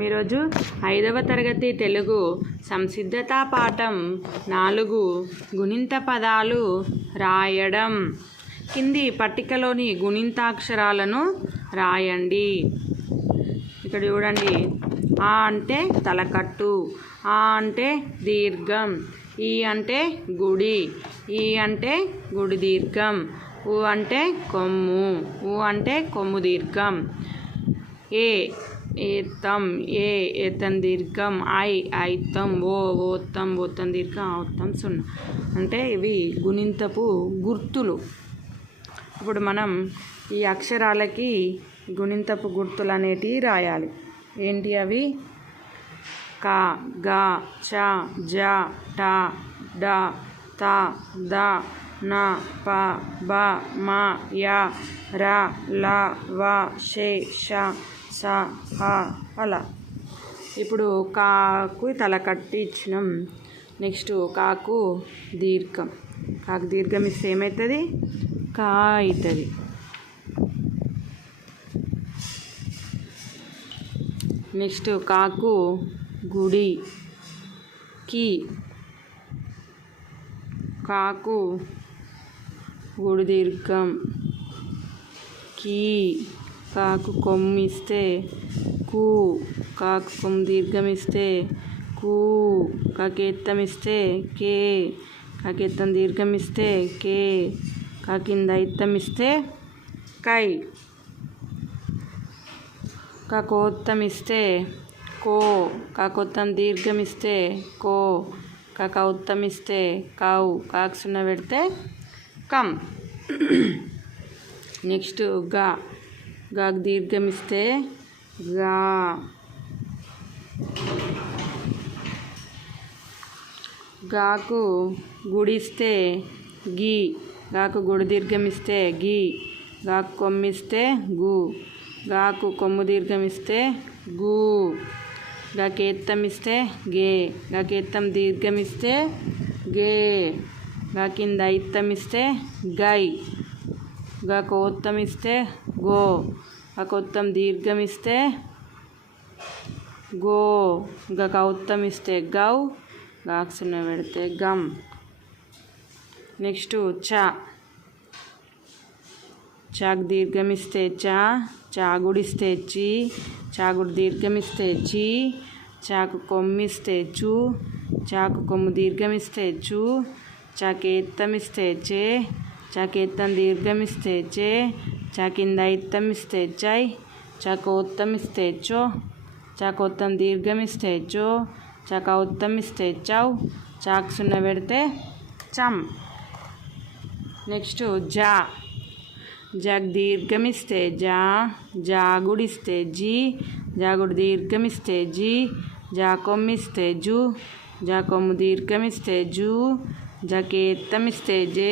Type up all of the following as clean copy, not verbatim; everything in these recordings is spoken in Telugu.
ఈరోజు 5వ తరగతి తెలుగు సంసిద్ధత పాఠం 4 గుణింత పదాలు రాయడం. కింది పట్టికలోని గుణింతాక్షరాలను రాయండి. ఇక్కడ చూడండి. ఆ అంటే తలకట్టు, ఆ అంటే దీర్ఘం, ఈ అంటే గుడి, ఈ అంటే గుడి దీర్ఘం, ఊ అంటే కొమ్ము, ఊ అంటే కొమ్ము దీర్ఘం, ఏ ఏత్తం, ఏ ఏతం దీర్ఘం, ఐత్తం, ఓత్తం ఓత్తం దీర్ఘం, ఔత్తం సున్నా. అంటే ఇవి గుణింతపు గుర్తులు. ఇప్పుడు మనం ఈ అక్షరాలకి గుణింతపు గుర్తులు అనేటివి రాయాలి. ఏంటి అవి? క, గ, చ, జ, ట, డ, త, ద, న, ప, బ, మ, య, ర, ల, వ, షే, ష, స, హ, అలా. ఇప్పుడు కాకు తలకట్టి ఇచ్చినాం. నెక్స్ట్ కాకు దీర్ఘం. కాకు దీర్ఘం ఇస్తే ఏమవుతుంది? కా అవుతుంది. నెక్స్ట్ కాకు గుడి, కి. కాకు గుడి దీర్ఘం, కీ. కాకు కొమ్ము ఇస్తే కు, కాకు కొమ్ము దీర్ఘం ఇస్తే కు. కాకేత్తం ఇస్తే కే, కాకేత్తం దీర్ఘం ఇస్తే కే. కాకింద ఇత్తం ఇస్తే కై. కాకోత్తం ఇస్తే కో, కాకోత్తం దీర్ఘం ఇస్తే కో. కాకౌత్తం ఇస్తే కౌ, కాకు సున్నా పెడితే కం. నెక్స్ట్ గా, గాకు దీర్ఘం ఇస్తే గా. గాకు గుడిస్తే గి, గాకు గుడి దీర్ఘం ఇస్తే గి. గాకు కొమ్ము ఇస్తే గు, గాకు కొమ్ము దీర్ఘం ఇస్తే గు. గాకేత్తం ఇస్తే గే, గాకేత్తం దీర్ఘం ఇస్తే గే. గాకింద ఐత్తం ఇస్తే గై. గాకోత్తం ఇస్తే గో, గాకోత్తం దీర్ఘం ఇస్తే గో. గాకౌత్తం ఇస్తే గౌ, గాకు సున్నా పెడితే గం. నెక్స్ట్ చ, చాకు దీర్ఘం ఇస్తే చ, చాగుడిస్తే చి, చాగుడు దీర్ఘం ఇస్తే చి. చాకు కొమ్ము ఇస్తే చు, చాకు కొమ్ము దీర్ఘం ఇస్తే చు. చాకేత్తం ఇస్తే చే, చాకేత్తం దీర్ఘం ఇస్తే చే. చాకింద ఐత్తం ఇస్తే చై, చాకోత్తం ఇస్తే చో, చాకోత్తం దీర్ఘం ఇస్తే చో. చాకౌత్తం ఇస్తే చౌ, చాకు సున్నా పెడితే చం. నెక్స్ట్ జా, జాకు దీర్ఘం ఇస్తే జా, జాగుడు ఇస్తే జీ, జాగుడు దీర్ఘం ఇస్తే జీ. జాకొమ్ము ఇస్తే జు, జాకొమ్ము దీర్ఘం ఇస్తే జూ. జాకేత్తం ఇస్తే జే,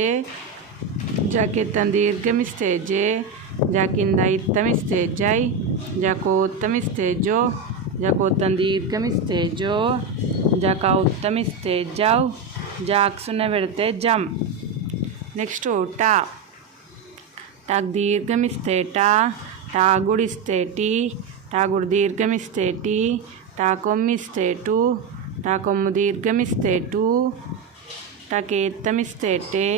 జాకేత్తం దీర్ఘం ఇస్తే జే. జాకింద ఐత్తం ఇస్తే జై, జాకోత్తం ఇస్తే జో, జాకోత్తం దీర్ఘం ఇస్తే జో. జాకౌత్తం ఇస్తే జౌ, జాకు సున్నా పెడితే జం. నెక్స్ట్ టా, టాకు దీర్ఘం ఇస్తే టా, టాగుడు ఇస్తే టీ, టాగుడు దీర్ఘం ఇస్తే టీ. టాకొమ్ము ఇస్తే టు, టాకొమ్ము దీర్ఘం ఇస్తే టు. టాకేత్తం ఇస్తే టే,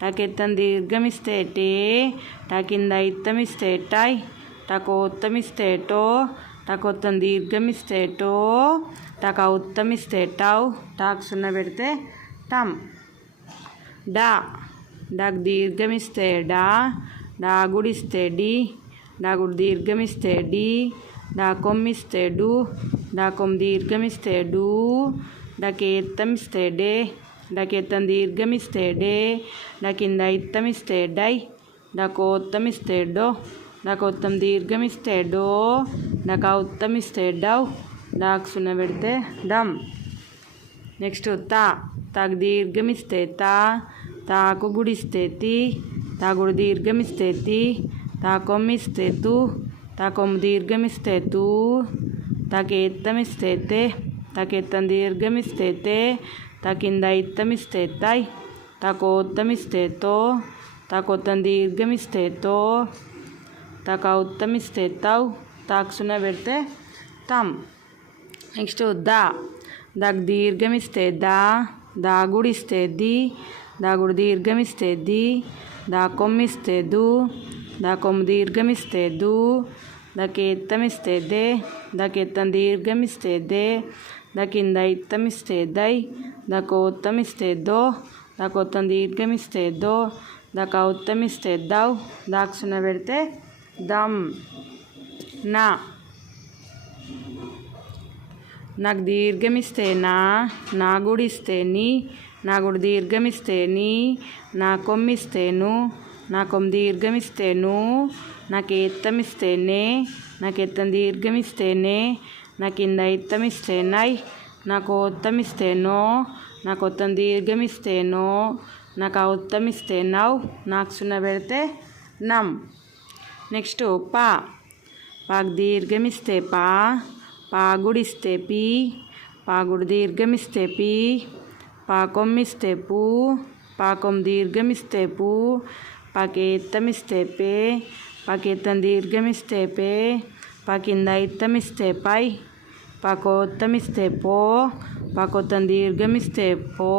టాకేత్తం దీర్ఘం ఇస్తే టే. టాకింద ఐత్తం ఇస్తే టై, టాకోత్తం ఇస్తే టో, టాకోత్తం దీర్ఘం ఇస్తే టో. టాకౌత్తం ఇస్తే టౌ, టాకు సున్నా పెడితే టం. డా, డాకు దీర్ఘం ఇస్తే డా, డాగుడు ఇస్తే డి, డాగుడు దీర్ఘం ఇస్తే డి. డాకొమ్ము ఇస్తే డు, డాకొమ్ము దీర్ఘం ఇస్తే డు. డాకేత్తం ఇస్తే డే, డాకేత్తం దీర్ఘం ఇస్తే డే. డాకింద ఐత్తం ఇస్తే డై, డాకోత్తం ఇస్తే డో, డాకోత్తం దీర్ఘం ఇస్తే డో. డాకౌత్తం ఇస్తే డౌ, డాకు సున్నా పెడితే డమ్. నెక్స్ట్ తా, తాకు దీర్ఘం ఇస్తే తా, తాకు గుడిస్తే తి, తాగుడు దీర్ఘం ఇస్తే తి. తాకొమ్ము ఇస్తే తు, తాకొమ్ము దీర్ఘం ఇస్తే తూ. తాకేత్తం ఇస్తే తే, తాకేత్తం దీర్ఘం ఇస్తే తే. తాకింద ఐత్తం ఇస్తే తై, తాకోత్తం ఇస్తే తో, తాకోత్తం దీర్ఘం ఇస్తే తో. తాకౌత్తం ఇస్తే తౌ, తాకు సున్నా పెడితే తం. నెక్స్ట్ దా, దాకు దీర్ఘం ఇస్తే దా, దా గుడిస్తే ది, దా గుడి దీర్ఘం ఇస్తే ది, దా కొమ్మిస్తే దు, దా కొమ్ము దీర్ఘం ఇస్తే దు, దాకి ఎత్తం ఇస్తే దే, దాకి ఎత్తం దీర్ఘం ఇస్తే దే, దా కింద ఇత్తం ఇస్తే దై, దా కోత్తం ఇస్తే దో, దా కొత్తం దీర్ఘం ఇస్తే దో, దా కౌత్తం ఇస్తే దౌ, దాకు సున్నా పెడితే దమ్. నా, నాకు దీర్ఘం ఇస్తే నా, నా గుడిస్తే నీ, నా గుడి దీర్ఘం ఇస్తే నీ, నా కొమ్మిస్తే ను, నా కొమ్ము దీర్ఘం ఇస్తే ను, నాకు ఎత్తం ఇస్తే నే, నాకు ఎత్తం దీర్ఘం ఇస్తే నే, నా కింద ఎత్తం ఇస్తే నై, నాకు ఒత్తం ఇస్తే నో, నాకు ఒత్తం దీర్ఘం ఇస్తే నో, నాకు ఔత్తం ఇస్తే నౌ, నాకు సున్నా పెడితే నమ్. నెక్స్ట్ పా, పాకు దీర్ఘం ఇస్తే పా, పా గుడిస్తే పీ, పా గుడి దీర్ఘం ఇస్తే పీ, పా కొమ్మిస్తే పూ, పా కొమ్ము దీర్ఘం ఇస్తే పూ, పాకి ఎత్తం ఇస్తే పే, పాకి ఎత్తం దీర్ఘం ఇస్తే పే, పా కింద ఎత్తం ఇస్తే పై, పాకు ఒత్తం ఇస్తే పో, పాకు ఒత్తం దీర్ఘం ఇస్తే పో,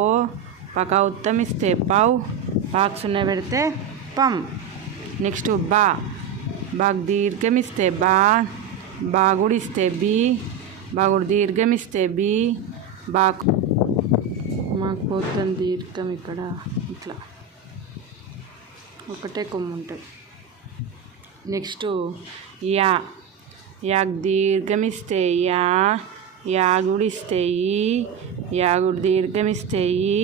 పాకు ఔత్తం ఇస్తే పౌ, పాకు సున్నా పెడితే పం. నెక్స్ట్ బా, బాకు దీర్ఘం ఇస్తే బా, బా గుడిస్తే బి, బా గుడి దీర్ఘం ఇస్తే బి, బాకు మాకు పోతుంది దీర్ఘం ఇక్కడ ఇట్లా ఒకటే కొమ్ము ఉంటుంది. నెక్స్ట్ యా, యాకు దీర్ఘం ఇస్తే యా, యా గుడిస్తే ఈ, యా గుడి దీర్ఘం ఇస్తే ఈ,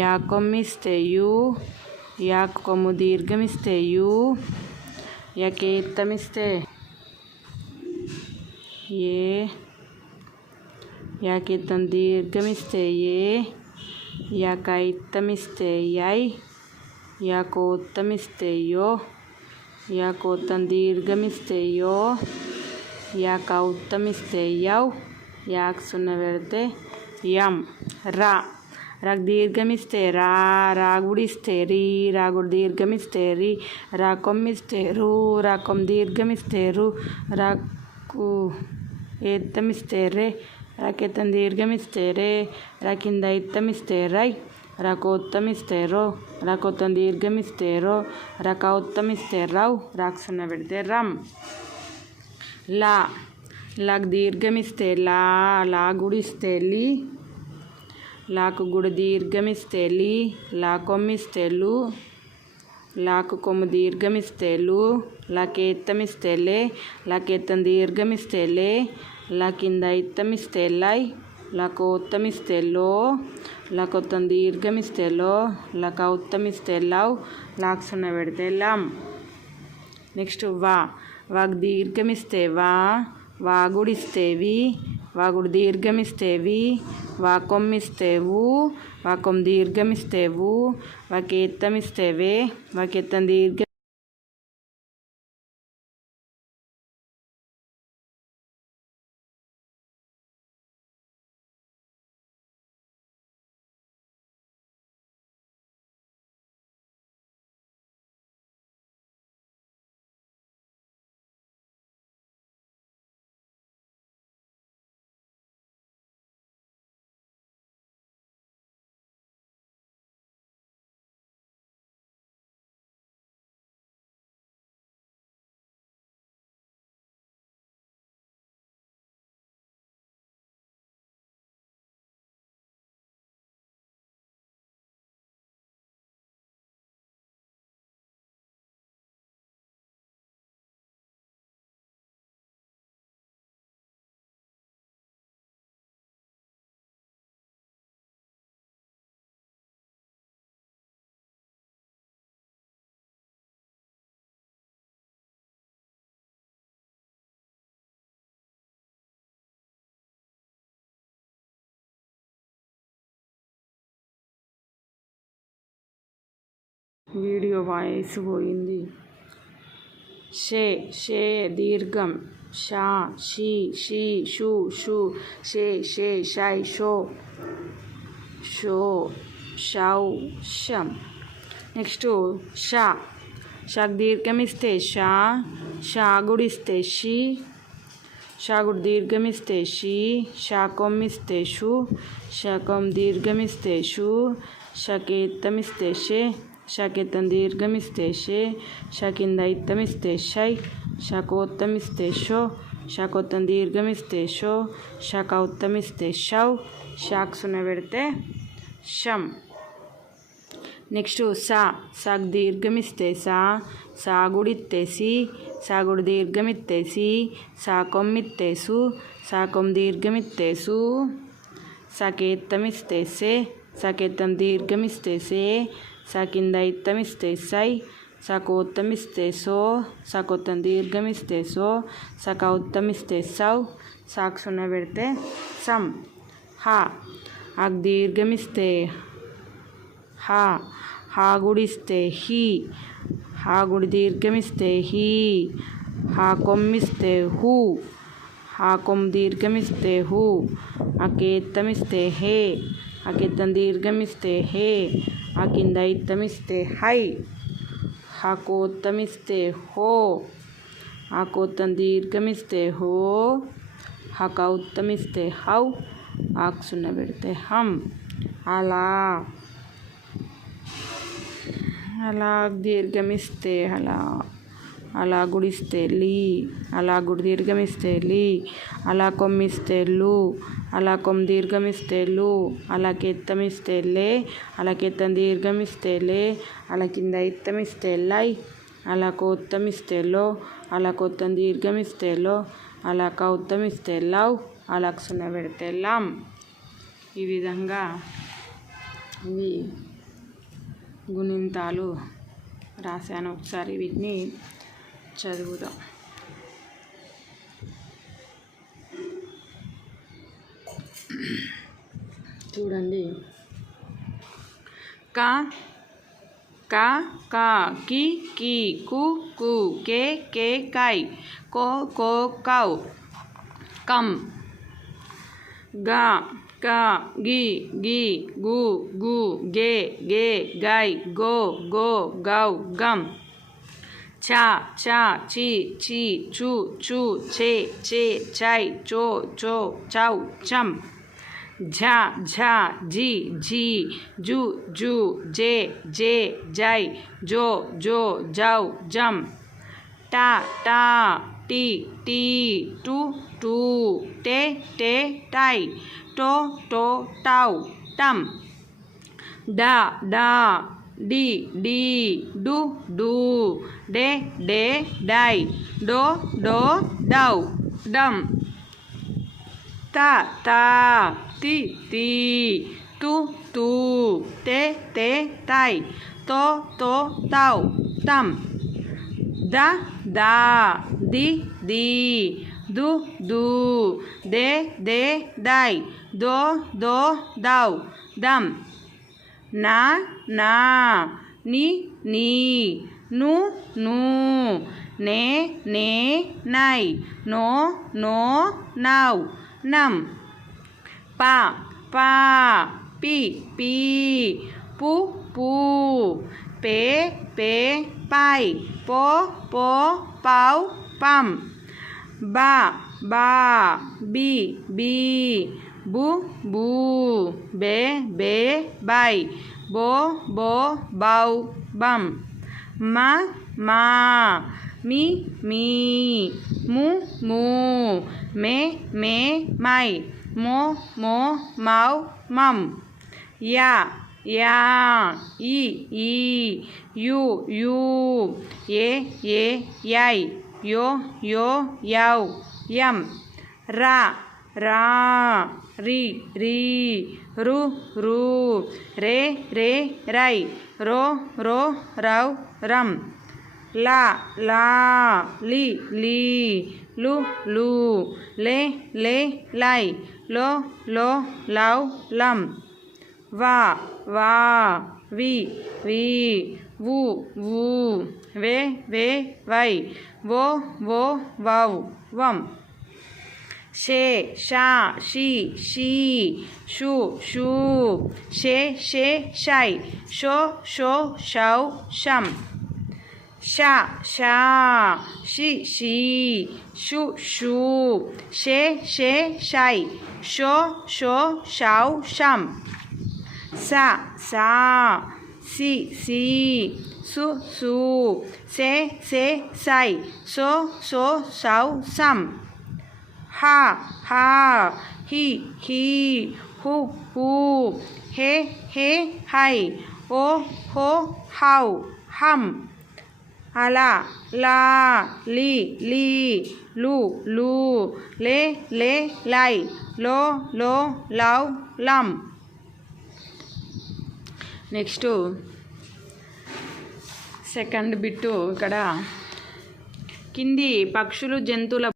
యా కొమ్ము ఇస్తే యు, యా కొమ్ము దీర్ఘం ఇస్తే యు, యాకి ఎత్తం ఇస్తే ఏ, యాకి ఎత్తం దీర్ఘం ఇస్తే ఏ, యాక ఇత్తం ఇస్తే యై, యాకు ఒత్తం ఇస్తే యో, యాకు ఒత్తం దీర్ఘం ఇస్తే యో, యాక ఔత్తం ఇస్తే యౌ, యాకు సున్నా పెడితే యం. రా, రాకు దీర్ఘం ఇస్తే రా, రా గుడిస్తే రీ, రా గుడి దీర్ఘం ఇస్తే రీ, రా కొమ్మిస్తే రు, రా కొమ్ము దీర్ఘం ఇస్తే రు, రాకు ఎత్తం ఇస్తే రే, రాకెత్తం దీర్ఘం ఇస్తే రే, రా కింద ఎత్తం ఇస్తే రై, రాకు ఒత్తం ఇస్తే రో, రాకు ఒత్తం దీర్ఘం ఇస్తే రో, రాకు ఔత్తం ఇస్తే రౌ, రాకు సున్నా పెడితే రమ్. లా, లాకు దీర్ఘం ఇస్తే లా, లా గుడిస్తే లీ, లాకు గుడి దీర్ఘం ఇస్తే లీ, లా కొమ్మిస్తే లు, లాకు కొమ్ము దీర్ఘం ఇస్తే లు, లాకి ఎత్తం ఇస్తే లే, లాకి ఎత్తం దీర్ఘం ఇస్తే లే, లా కింద ఎత్తం ఇస్తే లై, లాకు ఒత్తం ఇస్తే లో, లాకు ఒత్తం దీర్ఘం ఇస్తే లో, లాకు ఔత్తం ఇస్తే లౌ, లాకు సున్నా పెడితే లమ్. నెక్స్ట్ వా, వాకు దీర్ఘం ఇస్తే వా, వా గుడిస్తే వి, వా గుడి దీర్ఘం ఇస్తే వి, వా కొమ్మిస్తే వు, వా కొమ్ము దీర్ఘం ఇస్తే వు, వాకి ఎత్తం ఇస్తే వే, వాకి ఎత్తం దీర్ఘం వీడియో వాయిస్ పోయింది. షే, షే దీర్ఘం షా, షీ, షీ, షూ, షూ, షే, షే, షై, షో, షో, షౌ, షం. నెక్స్ట్ షా, షాకు దీర్ఘం ఇస్తే షా, షా గుడిస్తే షీ, షాగుడు దీర్ఘమిస్తే షీ, షాకొమ్మిస్తే షు, షకం దీర్ఘమిస్తే షు, షకేత్తమిస్తే షే, షకేత్తం దీర్ఘమిస్తే షే, షకింద ఇత్తమిస్తే షై, షకోత్తమిస్తే షో, షకోత్తం దీర్ఘమిస్తే షో, షకౌత్తమిస్తే షౌ, షాక్ సున్న పెడితే షం. నెక్స్ట్ సాగ్ దీర్ఘమిస్తే సాగుడిత్తే సి, సాగుడు దీర్ఘమిత్తే సి, సాకొమ్మిత్తే సు, సాకొం దీర్ఘమిత్తే సు, సకేత్తమిస్తే సే, సకేత్తం దీర్ఘమిస్తే సే, సకింద ఇత్తమిస్తే సై, సకోత్తమిస్తే సో, సకోత్తం దీర్ఘమిస్తే సో, సకౌత్తమిస్తే సౌ, సాక్ సున్న పెడితే సం. ఆగ్ దీర్ఘమిస్తే హాగుడిస్తే హీ, హాగుడి దీర్ఘమిస్తే హీ, హాకొమ్మిస్తే హూ, హాకొం దీర్ఘమిస్తే హూ, అకేత్తమిస్తే హే, అకేత్తం దీర్ఘమిస్తే హే, అకింద ఇత్తమిస్తే హై, హకోత్తమిస్తే హో, హకోత్తం దీర్ఘమిస్తే హో, హకౌత్తమిస్తే హౌ, ఆక్ సున్న పెడితే హం. అలా దీర్ఘమిస్తే అలా గుడిస్తే లీ, అలా గుడి దీర్ఘమిస్తే లీ, అలా కొమ్మిస్తే లు, అలా కొమ్ దీర్ఘమిస్తే లు, అలా కెత్తమిస్తే లే, అలా కెత్తం దీర్ఘమిస్తే లే, అలా కింద ఇత్తమిస్తే లై, అలా కోత్తమిస్తే లో, అలా కొత్తం దీర్ఘమిస్తే లో, అలా కౌత్తమిస్తే లవ్, అలా సున్న పెడితే లం. ఈ విధంగా ఇవి గుణింతాలు రాశాను. ఒకసారి వీటిని చదువుదాం. చూడండి. కా కా కా, కి కీ, కు కు, కే కే కై, కో కో కౌ, కం. గా గా, గి గి, గు గు, గే గే గై, గో గో గౌ, గం. చా చా, చి చి, చు చు, చే చే, చై, చో చో, చౌ, చం. ఝా ఝా, జి ఝీ, జు జు, జే జే, జై, జో జో, జౌ, జం. టా టా, టీ టీ, టు టు, టే టే, టై, టో టో, టౌ, టం. డా డా, డి డి, డు డు, డే డే, డై, డో డో, డౌ, డం. తా తా, తి తి, తు తు, తే తే, తై, తో తో, తౌ, తం. దా దా, ది ది, దు దు, దే దే, దై, దో దో, దౌ, దం. నా నా, ని నీ, ను ను, నే నే, నై, నో నో, నౌ, నం. పా పా, పి పీ, పు పూ, పే పే, పై, పో పో, పౌ, పం. బా బా, బి బీ, బు బూ, బే బే, బై, బో బో, బౌ, బం. మా మా, మీ మీ, ము ము, మే మే, మై, మో మో, మౌ, మం. యా యా, ఈ ఈ, యు యూ, ఏ ఏ, యై, యో యో, యౌ, యం. రా రా, రి రీ, రు రు, రే రే, రై, రో రో, రౌ, రం. లా లా, లి లీ, లు లు, లే లే, లై, లో లో, లౌ, లం. వా వా, వి వి, వు వు, వే వే, వై, వో వో, వౌ, వం. షే షా, షీ షీ, షు షూ, షే షే, షై, షో షో, షౌ, షం. ష షా షి షీ షు షూ షే షే షై షో షో షౌ షం స సా సి సి సు సు సే సే సై సో సో సౌ సం హా హా హి హీ హు హూ హే హే హై ఓ హో హౌ హం అలా లా లి లీ లు లూ లే లే లై లో లో లౌ లం. నెక్స్ట్ సెకండ్ బిట్టు ఇక్కడ కింది పక్షులు జంతువుల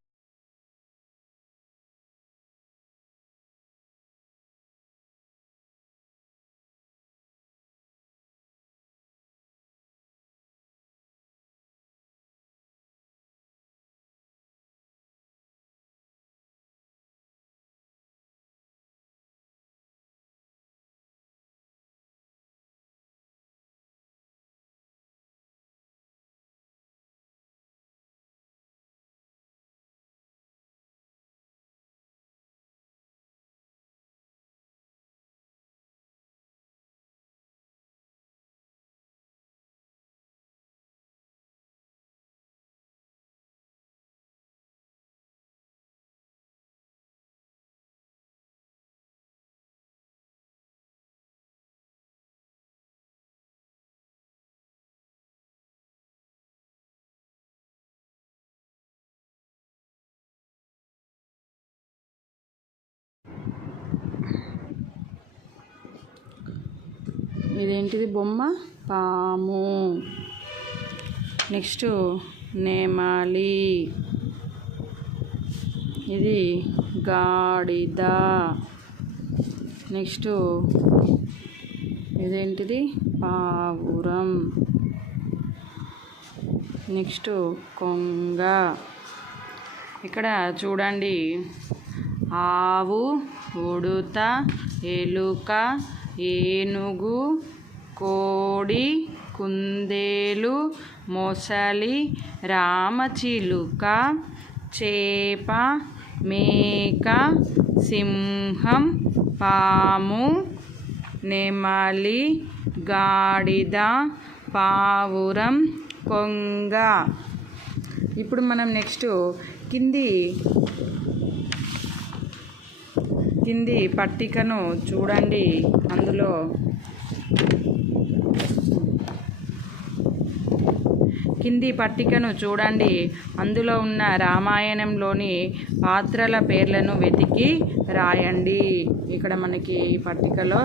ఇదేంటిది బొమ్మ పాము. నెక్స్ట్ నెమలి, ఇది గాడిద. నెక్స్ట్ ఇదేంటిది పావురం. నెక్స్ట్ కొంగ. ఇక్కడ చూడండి, ఆవు, ఉడుత, ఎలుక, ఏనుగు, కోడి, కుందేలు, మొసలి, రామచిలుక, చేప, మేక, సింహం, పాము, నెమలి, గాడిద, పావురం, కొంగ. ఇప్పుడు మనం నెక్స్ట్ కింది పట్టికను చూడండి. అందులో అందులో ఉన్న రామాయణంలోని పాత్రల పేర్లను వెతికి రాయండి. ఇక్కడ మనకి ఈ పట్టికలో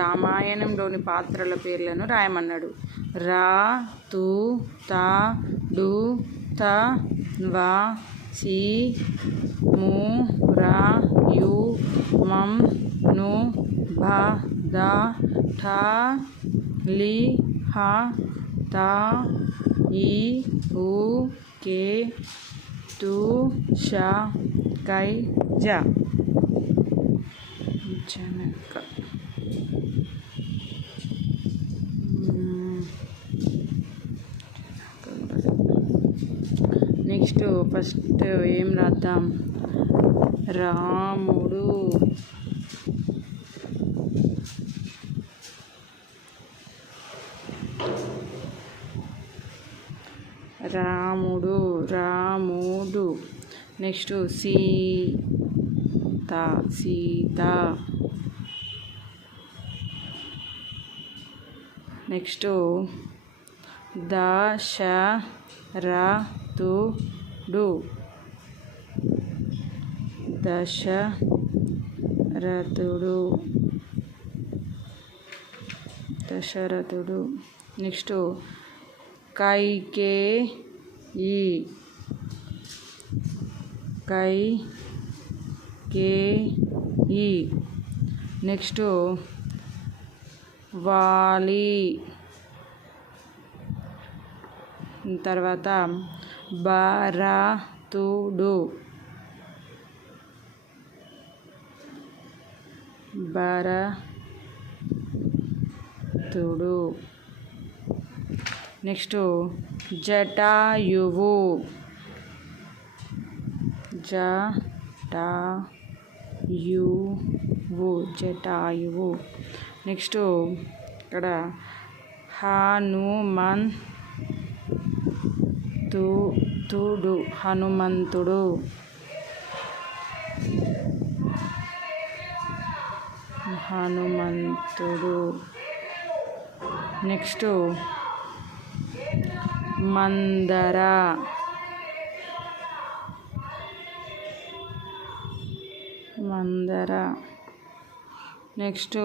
రామాయణంలోని పాత్రల పేర్లను రాయమన్నాడు. రా, తు, తా, డు, త, వా, సి, ము, రా, యు, మం, ను, భ, ద, ఠ, లి, హ, త, ఈ, ఉ, కే, తు, ష, కై, జ. జనక. నెక్స్ట్ ఫస్ట్ ఏం రాద్దాం? రాముడు. రాముడు. నెక్స్ట్ సీత. నెక్స్ట్ దశరథుడు. దశరథుడు. నెక్స్ట్ కైకేయి. నెక్స్ట్ వాలి. తర్వాత భరతుడు. నెక్స్ట్ జటాయువు, జటాయువు. నెక్స్ట్ ఇక్కడ హనుమంతుడు. నెక్స్ట్ మందర, నెక్స్ట్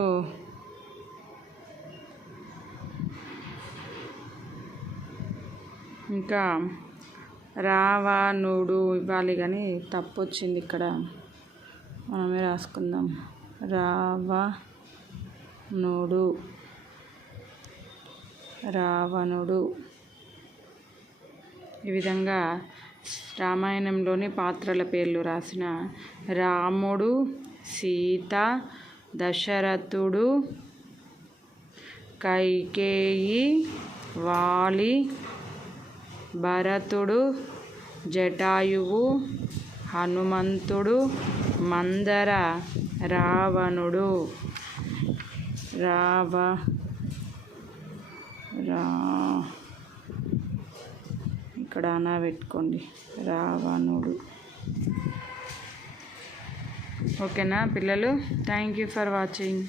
ఇంకా రావణుడు ఇవ్వాలి కానీ తప్పు వచ్చింది ఇక్కడ, మనమే రాసుకుందాం. రావణుడు. ఈ విధంగా రామాయణంలోని పాత్రల పేర్లు రాసిన రాముడు, సీత, దశరథుడు, కైకేయి, వాలి, భరతుడు, జటాయువు, హనుమంతుడు, మందర, రావణుడు. ఇక్కడ అనా పెట్టుకోండి, రావణుడు. ఓకేనా పిల్లలు? Thank you for watching.